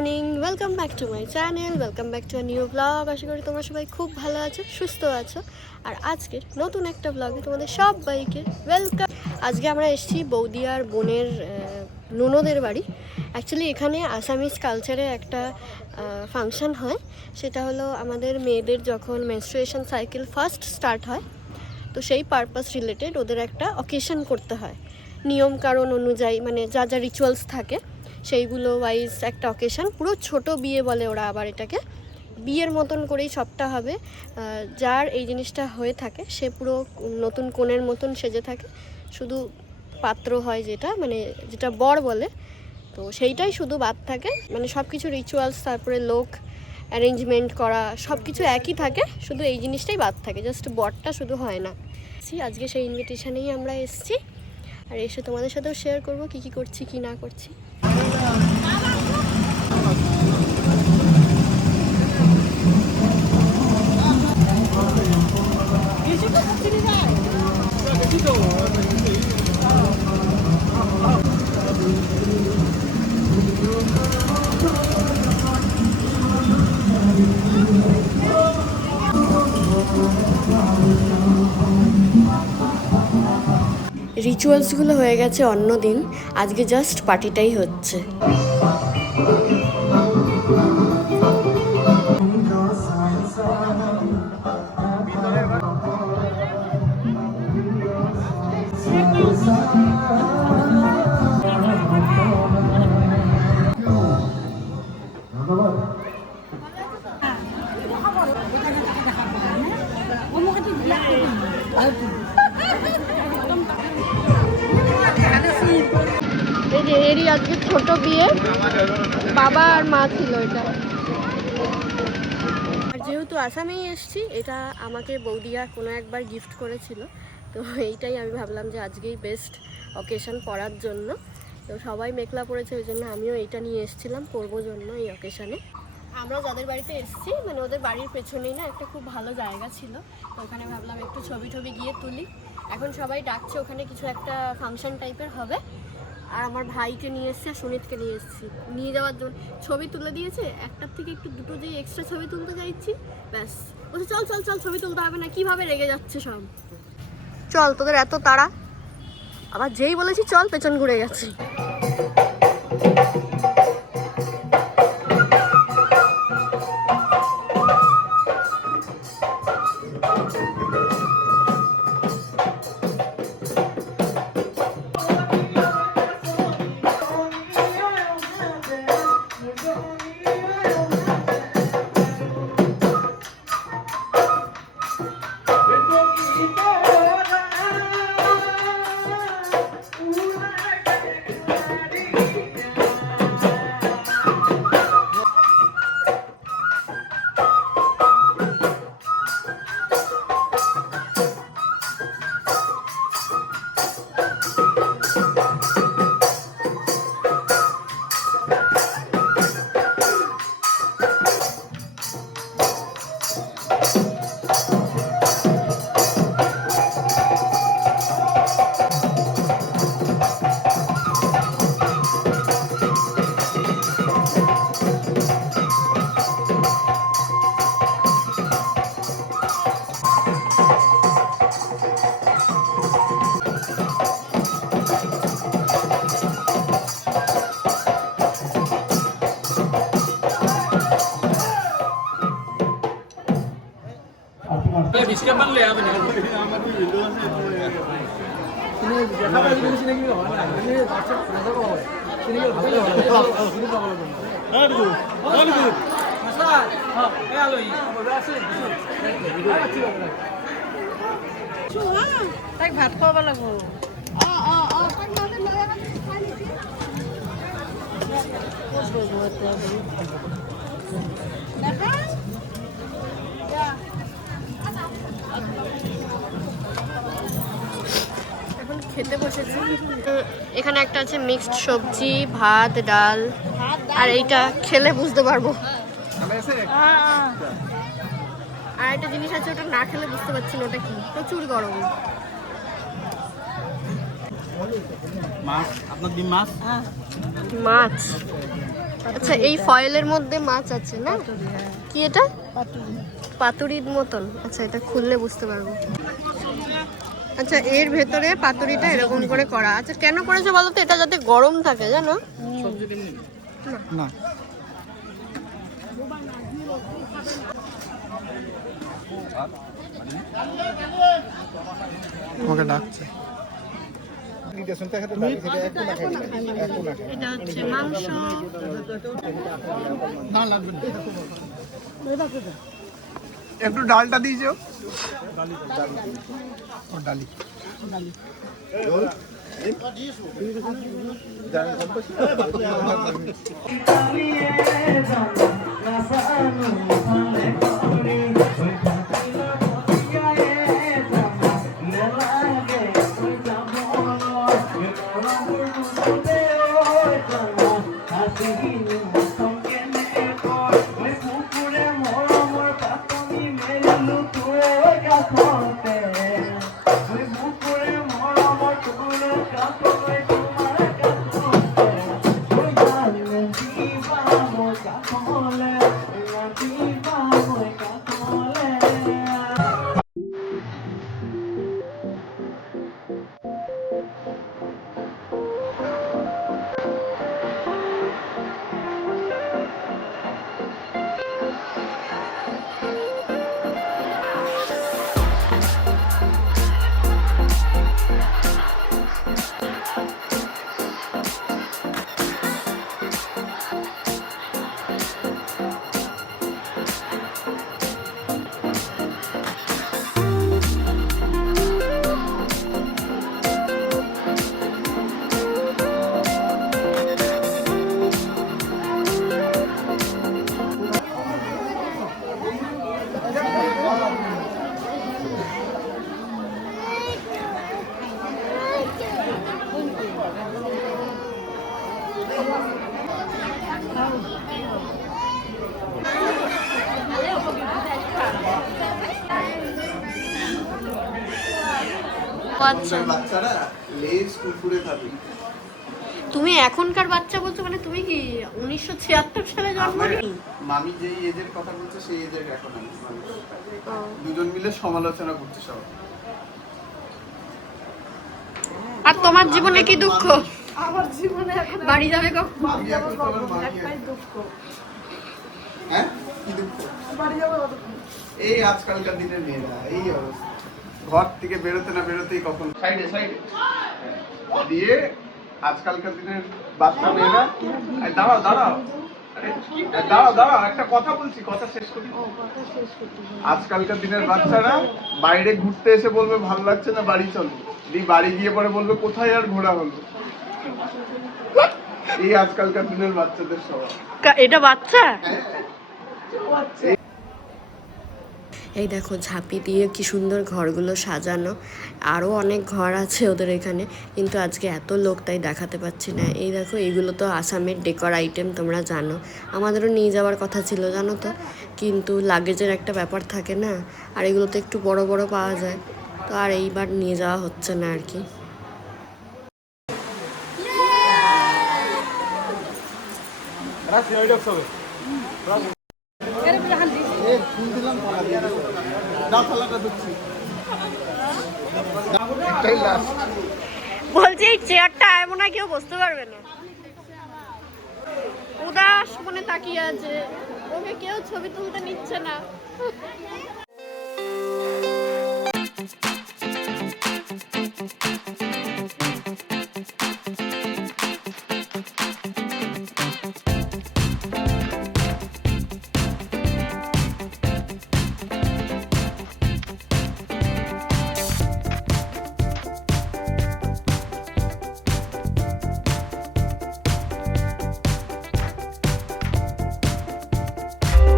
Morning, welcome back to my channel, welcome back to a new blog. আশা করি তোমরা সবাই খুব ভালো আছো, সুস্থ আছো। আর আজকের নতুন একটা ব্লগে তোমাদের সবাইকে ওয়েলকাম। আজকে আমরা এসেছি বৌদি আর বোনের ননদের বাড়ি। অ্যাকচুয়ালি এখানে আসামিস কালচারে একটা ফাংশন হয়। সেটা হলো আমাদের মেয়েদের যখন মেনস্ট্রুয়েশন সাইকেল ফার্স্ট স্টার্ট হয়, তো সেই পারপাস রিলেটেড ওদের একটা অকেশন করতে হয় নিয়ম কারণ অনুযায়ী, মানে যা যা রিচুয়ালস থাকে সেইগুলো ওয়াইজ একটা অকেশন। পুরো ছোট বিয়ে বলে ওরা, আবার এটাকে বিয়ের মতন করেই সবটা হবে। যার এই জিনিসটা হয়ে থাকে সে পুরো নতুন কনের মতন সেজে থাকে, শুধু পাত্র হয় যেটা, মানে যেটা বর বলে, তো সেইটাই শুধু বাদ থাকে। মানে সব কিছু রিচুয়ালস, তারপরে লোক অ্যারেঞ্জমেন্ট করা সব কিছু একই থাকে, শুধু এই জিনিসটাই বাদ থাকে, জাস্ট বরটা শুধু হয় না। আজকে সেই ইনভিটেশনেই আমরা এসেছি, আর এসে তোমাদের সাথেও শেয়ার করবো কী কী করছি কী না করছি। রিচুয়ালসগুলো হয়ে গেছে অন্য দিন, আজকে জাস্ট পার্টিটাই হচ্ছে। এই যে এরই আজকে ছোট বিয়ে, বাবা আর মা ছিল এটা। আর যেহেতু আসামেই এসছি, এটা আমাকে বৌদিয়া কোনো একবার গিফট করেছিল, তো এইটাই আমি ভাবলাম যে আজকেই বেস্ট অকেশন পরার জন্য। তো সবাই মেকলা পড়েছে, ওই জন্য আমিও এইটা নিয়ে এসেছিলাম পরবো জন্য এই অকেশনে। আমরা যাদের বাড়িতে এসেছি, মানে ওদের বাড়ির পেছনেই না একটা খুব ভালো জায়গা ছিল, তো ওখানে ভাবলাম একটু ছবি টবি গিয়ে তুলি। এখন সবাই ডাকছে, ওখানে কিছু একটা ফাংশন টাইপের হবে। আর আমার ভাইকে নিয়ে এসেছি আর সুনীতকে নিয়ে এসেছি নিয়ে যাওয়ার জন্য। ছবি তুলে দিয়েছে, একটার থেকে একটু দুটো যেই এক্সট্রা ছবি তুলতে চাইছি, ব্যাস বলছে চল চল চল ছবি তুলতে হবে না। কীভাবে রেগে যাচ্ছে সব, চল তোদের এত তাড়া। আবার যেই বলেছি চল, পেছন ঘুরে গেছি। তাইক ভাত খুৱাব লাগিব। এখন খেতে বসেছি। এখানে একটা আছে মিক্সড সবজি, ভাত, ডাল, আর এইটা খেলে বুঝতে পারবো। আর একটা জিনিস আছে, ওটা না খেলে বুঝতে পারছি না ওটা কি। প্রচুর গরম। মাছ, আপনার ডিম মাছ? মাছ আচ্ছা, এই ফয়েলের মধ্যে মাছ আছে না? কি এটা? পাতুরির মতন। আচ্ছা, এটা খুললে বুঝতে পারবো। আচ্ছা, এর ভেতরে পাতুরিটা এরকম করে করা। আচ্ছা, কেন করেছে বলো তো? এটা যাতে গরম থাকে, জানো? না তোমাকে ডাকছে। এটা হচ্ছে মাংস। একটু ডালটা দিয়েছো। ডালি আচ্ছা, বাচ্চারা লেজ কুরকুরে খাবে। তুমি এখনকার বাচ্চা বলছো মানে তুমি কি 1976 সালে জন্ম নিয়েছো? মামি যেই এজের কথা বলছে সেই এজের এখন আমি দুজন মিলে সমালোচনা করছে সব। আর তোমার জীবনে কি দুঃখ? আমার জীবনে এখন বাড়ি যাবে কখন? একটাই দুঃখ। হ্যাঁ কি দুঃখ? বাড়ি যাবো এই আজকালকার দিনের মেয়েরা এই অবস্থা, ঘর থেকে বেরোতে না বেরোতেই কখন সাইডে সাইডে দিয়ে আজকালকার দিনের বাচ্চা মেয়েরা। দাঁড়াও দাঁড়াও, দাঁড়াও দাঁড়াও, একটা কথা বলছি, কথা শেষ করি। আজকালকার দিনের বাচ্চারা বাইরে ঘুরতে এসে বলবে ভালো লাগছে না, বাড়ি চলো। বাড়ি গিয়ে পরে বলবে কোথায় আর ঘোরা হলো। এই আজকালকার দিনের বাচ্চাদের স্বভাব। এটা বাচ্চা? এই দেখো ঝাঁপি দিয়ে কি সুন্দর ঘরগুলো সাজানো। আরও অনেক ঘর আছে ওদের এখানে, কিন্তু আজকে এত লোক তাই দেখাতে পাচ্ছি না। এই দেখো, এইগুলো তো আসামের ডেকর আইটেম, তোমরা জানো। আমাদেরও নিয়ে যাওয়ার কথা ছিল জানো তো, কিন্তু লাগেজের একটা ব্যাপার থাকে না, আর এগুলো তো একটু বড় বড় পাওয়া যায়, তো আর এইবার নিয়ে যাওয়া হচ্ছে না আর কি। বলছি এই চেয়ারটা এমন না কেউ বসতে পারবে না। উদাস মনে তাকিয়ে আছে, ওকে কেউ ছবি তুলতে নিচ্ছে না।